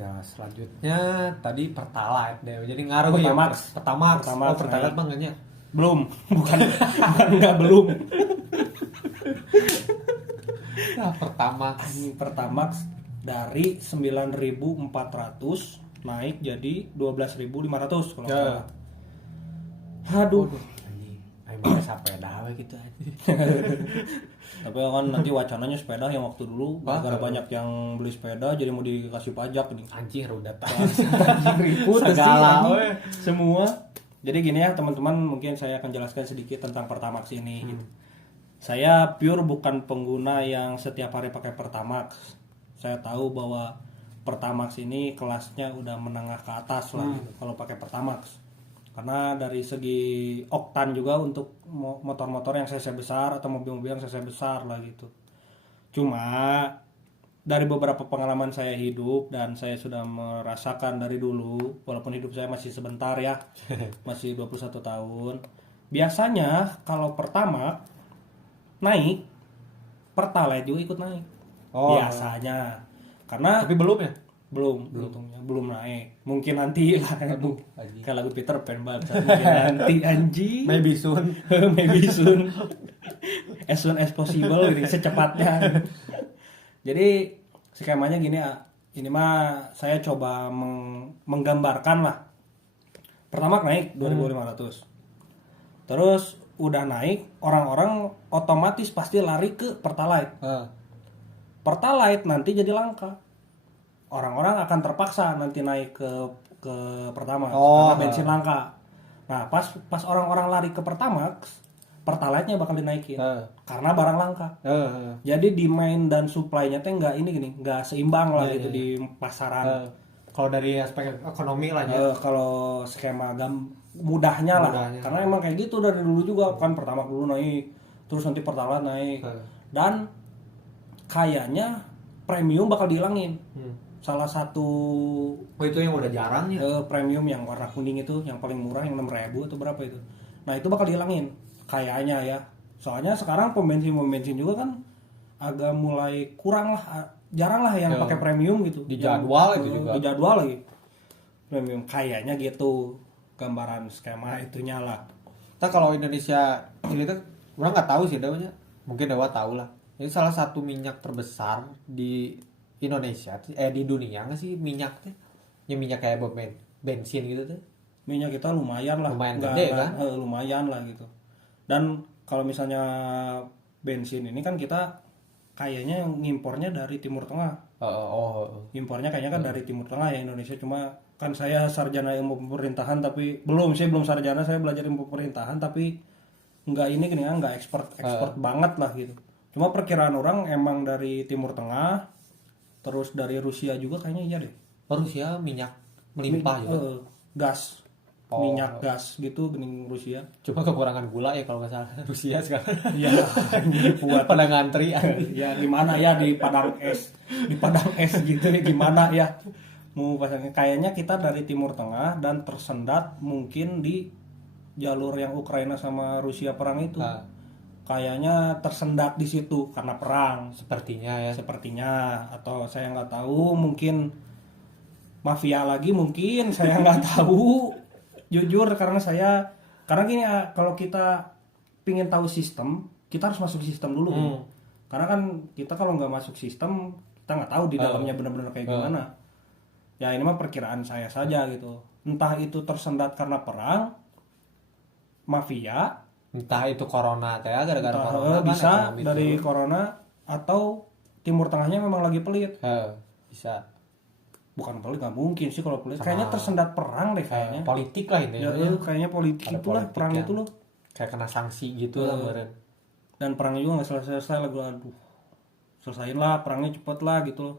Ya, selanjutnya tadi Pertalite deh. Jadi ngaruh Pertamax. ya. Pertamax. Pertamax, Pertalite naik. mah enggaknya. Belum, bukan enggak belum. Ya, Pertamax. Pertamax dari 9.400 naik jadi 12.500 kalau nggak Ya. salah. Aduh. Anjing, aing pakai sepeda we gitu aja. Tapi kan nanti wacananya sepeda yang waktu dulu gara-gara Wah. banyak yang beli sepeda jadi mau dikasih pajak nih. Anjing rudat. Ribut sih, Segala anjing. we. Semua. Jadi gini ya teman-teman, mungkin saya akan jelaskan sedikit tentang Pertamax ini. Gitu. Saya pure bukan pengguna yang setiap hari pakai Pertamax. Saya tahu bahwa Pertamax ini kelasnya udah menengah ke atas lah gitu kalau pakai Pertamax. Karena dari segi oktan juga untuk motor-motor yang cc besar atau mobil-mobil yang cc besar lah gitu. Cuma dari beberapa pengalaman saya hidup dan saya sudah merasakan dari dulu, walaupun hidup saya masih sebentar ya, masih 21 tahun. Biasanya kalau Pertamax naik, Pertalite juga ikut naik. Oh. Biasanya. Karena Tapi belum ya? belum untungnya belum naik. Mungkin nanti lah. Aduh, anjing. Kayak lagu Peter Pan banget. Mungkin nanti anjing. Maybe soon. Maybe soon. As soon as possible ini secepatnya. Jadi skemanya gini ya. Ini mah saya coba menggambarkan lah. Pertama naik 2.500. Terus udah naik, orang-orang otomatis pasti lari ke Pertalite. Pertalite nanti jadi langka. Orang-orang akan terpaksa nanti naik ke Pertamax karena bensin langka. Nah, pas orang-orang lari ke Pertamax, Pertalite-nya bakal dinaikin karena barang langka. Jadi demand dan supply-nya teh nggak seimbang lah gitu di pasaran. Kalau dari aspek ekonomi lah ya. Kalau skema mudahnya lah, karena emang kayak gitu dari dulu juga kan. Pertamax dulu naik, terus nanti Pertalite naik, dan kayaknya premium bakal dihilangin. Salah satu itu yang udah jarang ya. premium yang warna kuning itu yang paling murah yang 6.000 atau berapa itu. Nah, itu bakal dihilangin kayaknya ya. Soalnya sekarang pom bensin juga kan agak mulai kurang lah, jarang lah yang pakai premium gitu. Di jadwal yang, itu juga. Di jadwal lagi. Premium kayaknya gitu gambaran skema itunya lah. Kita kalau Indonesia ini tuh orang nggak tahu sih namanya. Mungkin Dewa tahu lah. Ini salah satu minyak terbesar di Indonesia, di dunia nggak sih minyak teh? Ya minyak kayak bensin gitu tuh. Minyak kita lumayan lah. Lumayan gede kan? Lumayan lah gitu. Dan kalau misalnya bensin ini kan kita kayaknya yang ngimpornya dari Timur Tengah. Impornya kayaknya kan dari Timur Tengah ya Indonesia. Cuma kan saya sarjana ilmu pemerintahan tapi belum sarjana, saya belajar ilmu pemerintahan tapi nggak ekspor banget lah gitu. Cuma perkiraan orang emang dari Timur Tengah, terus dari Rusia juga kayaknya iya deh. Rusia minyak melimpah juga. Gas, minyak gas gitu gening Rusia. Cuma kekurangan gula ya kalau nggak salah Rusia sekarang. Iya, buat pada ngantri. ya gimana ya di padang es gitu ya gimana ya. Mau pasangnya kayaknya kita dari Timur Tengah dan tersendat mungkin di jalur yang Ukraina sama Rusia perang itu. Kayaknya tersendat di situ karena perang. Sepertinya atau saya nggak tahu, mungkin mafia lagi mungkin, saya nggak tahu jujur karena gini ya, kalau kita pingin tahu sistem kita harus masuk sistem dulu. Karena kan kita kalau nggak masuk sistem kita nggak tahu di dalamnya benar-benar kayak gimana. Ya ini mah perkiraan saya saja gitu, entah itu tersendat karena perang, mafia, Entah itu corona teh gara-gara corona bisa kan, dari corona, atau Timur Tengahnya memang lagi pelit. Bisa. Bukan pelit, nggak mungkin sih kalau pelit. Kayaknya tersendat perang deh kayaknya. Politik lah ini. Ya, kayaknya politik itulah perang itu loh. Kayak kena sanksi gitu lah kemarin. Dan perangnya juga nggak selesai lah, aduh. Selesain lah perangnya cepet lah gitu loh.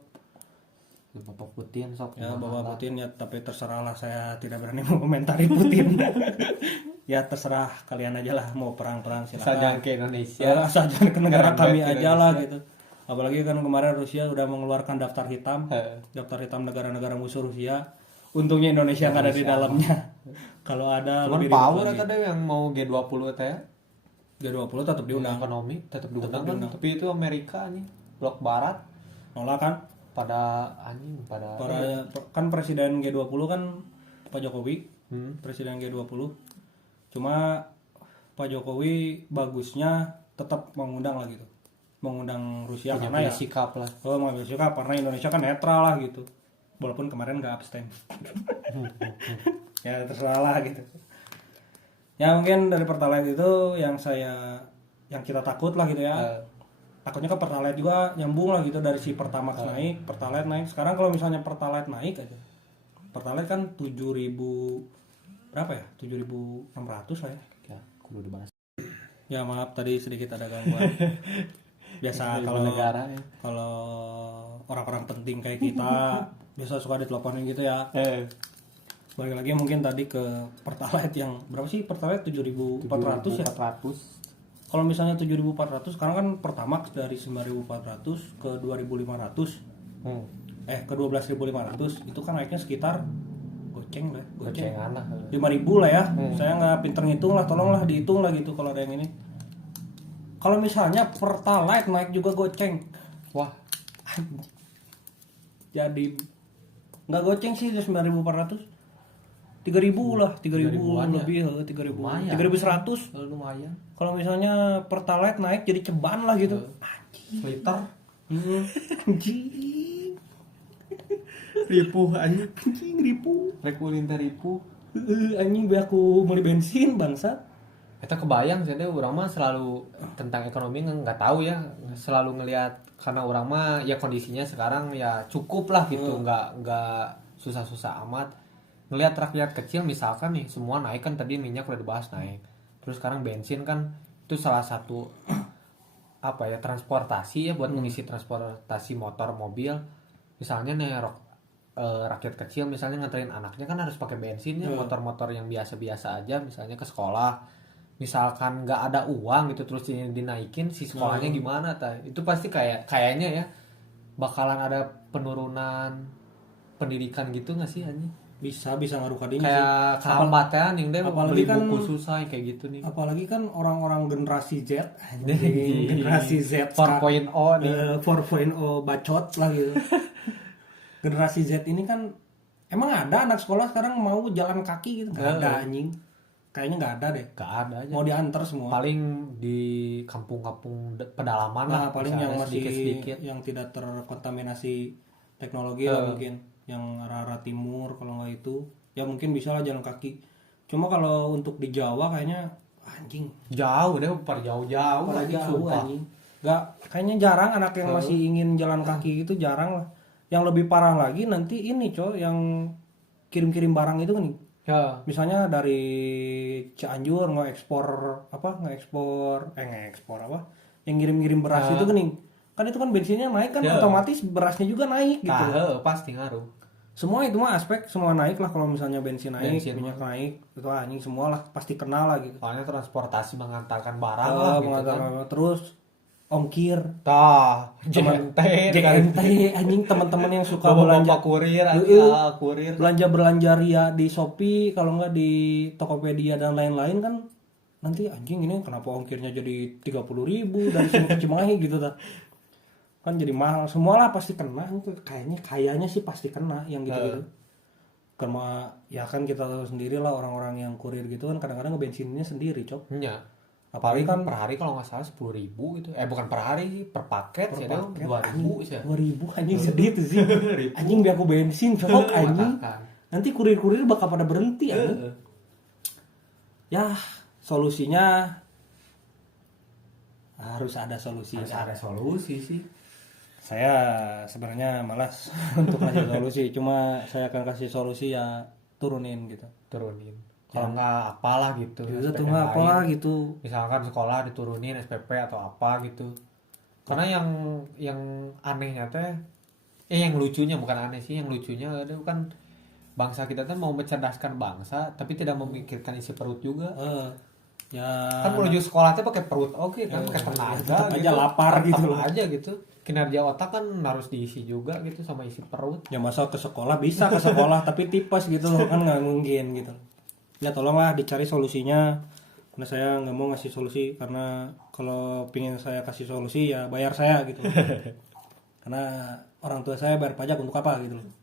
Bapak Putin sok. Ya Bapak Putin ya, tapi terserah lah, saya tidak berani mengomentari Putin. Ya terserah kalian aja lah mau perang-perang silakan. Asal jangan ke Indonesia. Asal jangan ke negara kami aja lah gitu. Apalagi kan kemarin Rusia udah mengeluarkan daftar hitam negara-negara musuh Rusia. Untungnya Indonesia nggak ada di dalamnya. Kalau ada cuman lebih power ada yang mau G20 teh. G20 tetap diundang. Ekonomi tetap diundang kan. Tapi itu Amerika nih, blok barat Nolak kan? pada anjing pada kan presiden G20 kan Pak Jokowi, Hmm. presiden G20. Cuma Pak Jokowi bagusnya tetap mengundang lah gitu. Mengundang Rusia karena ya sikap lah. mengambil sikap karena Indonesia kan netral lah gitu. Walaupun kemarin nggak abstain. Ya terserah lah gitu. Ya mungkin dari Pertalite itu yang kita takut lah gitu ya. Takutnya ke Pertalite juga nyambung lah gitu dari si Pertamax naik, Pertalite naik. Sekarang kalau misalnya Pertalite naik aja. Pertalite kan 7.000 berapa ya? 7.600 lah ya. Ya, kudu dibahas. Ya maaf tadi sedikit ada gangguan. Biasa kalau negara ya. kalau orang-orang penting kayak kita biasa suka diteleponin gitu ya. Balik lagi mungkin tadi ke Pertalite yang berapa sih? Pertalite 7.400 ya. 400. Kalau misalnya 7.400 sekarang kan Pertamax dari 9.400 ke 2.500. Ke 12.500 itu kan naiknya sekitar goceng lah. Gocengan lah. 5.000 lah ya. Saya nggak pinter ngitung lah, tolonglah dihitung lah gitu kalau ada yang ini. Kalau misalnya Pertalite naik juga goceng. Wah, Jadi nggak goceng sih 9.400. 3.000 lah, 3.000 lebih, 3.000, 3.100. lumayan. Kalau misalnya Pertalite naik jadi ceban lah gitu. Liter. Anjing. Ripuh anjing. Anjing ribu. Rek ulin teh ripuh. Anjing biar aku beli bensin bangsa. Kita kebayang sih deh, orang mah selalu tentang ekonomi nggak tahu ya, selalu ngelihat karena orang mah ya kondisinya sekarang ya cukup lah gitu, nggak susah-susah amat. Ngelihat rakyat kecil misalkan nih semua naik kan, tadi minyak udah dibahas naik, terus sekarang bensin kan itu salah satu apa ya transportasi ya buat mengisi transportasi motor mobil. Misalnya nih rakyat kecil misalnya nganterin anaknya kan harus pakai bensin ya, motor-motor yang biasa-biasa aja misalnya ke sekolah. Misalkan nggak ada uang gitu terus dinaikin, si sekolahnya gimana itu pasti kayaknya ya bakalan ada penurunan pendidikan gitu nggak sih anjing? Bisa ngaruh kadinya sih. Kayak kehambatan yang deh beli kan, buku susah kayak gitu nih. Apalagi kan orang-orang generasi Z, generasi Z 4.0 nih. 4.0 bacot lah gitu. Generasi Z ini kan emang ada anak sekolah sekarang mau jalan kaki gitu? Nggak ada anjing. Kayaknya nggak ada deh. Nggak ada aja. Mau diantar semua. Paling di kampung-kampung pedalaman lah. Paling yang masih sedikit-sedikit. yang tidak terkontaminasi teknologi lah mungkin. Yang arah-arah timur kalau nggak itu ya mungkin bisa lah jalan kaki. Cuma kalau untuk di Jawa kayaknya anjing jauh deh, jauh-jauh lagi anjing. Nggak, kayaknya jarang anak yang masih ingin jalan kaki gitu, jarang lah. Yang lebih parah lagi nanti ini yang kirim-kirim barang itu kan nih. Ya. Misalnya dari Cianjur ngekspor apa? Yang ngirim-ngirim beras itu kan nih. Kan itu kan bensinnya naik kan otomatis berasnya juga naik gitu. Pasti ngaruh. Semua itu mah aspek semua naik lah kalau misalnya bensin naik, minyak naik, itu anjing semua lah pasti kena lah gitu. Soalnya transportasi mengantarkan barang lah gitu kan. Terus ongkir, JNT anjing teman-teman yang suka belanja kurir, belanja ria di Shopee kalau nggak di Tokopedia dan lain-lain kan nanti anjing ini kenapa ongkirnya jadi 30.000 dari sini ke Cimahi gitu kan jadi mahal. Semualah pasti kena, kayaknya sih pasti kena yang gitu-gitu. Karena ya kan kita tahu sendiri lah orang-orang yang kurir gitu kan kadang-kadang ngebensinnya sendiri cok. Iya. Apalagi kan per hari kalau nggak salah 10.000 gitu. Bukan per hari, per paket sih ada 2.000 sih. 2.000 anjing sedih tuh sih. Anjing biar aku bensin cok anjing. Nanti kurir-kurir bakal pada berhenti anjing. Ya solusinya harus ada solusi. Harus ada solusi sih. Saya sebenarnya malas untuk kasih solusi, cuma saya akan kasih solusi ya turunin. Kalau nggak apalah gitu. Itu nggak apalah gitu. Misalkan sekolah diturunin SPP atau apa gitu. Karena yang anehnya teh, yang lucunya bukan aneh sih, yang lucunya itu kan bangsa kita kan mau mencerdaskan bangsa, tapi tidak memikirkan isi perut juga. Ya kan menuju sekolah teh pakai perut kan pakai tenaga gitu. Aja lapar gitu aja gitu. Kinerja otak kan harus diisi juga gitu sama isi perut. Ya masa ke sekolah bisa tapi tipes gitu kan nggak mungkin gitu. Ya tolonglah dicari solusinya. Karena saya nggak mau ngasih solusi karena kalau pingin saya kasih solusi ya bayar saya gitu. Karena karena orang tua saya bayar pajak untuk apa gitu loh.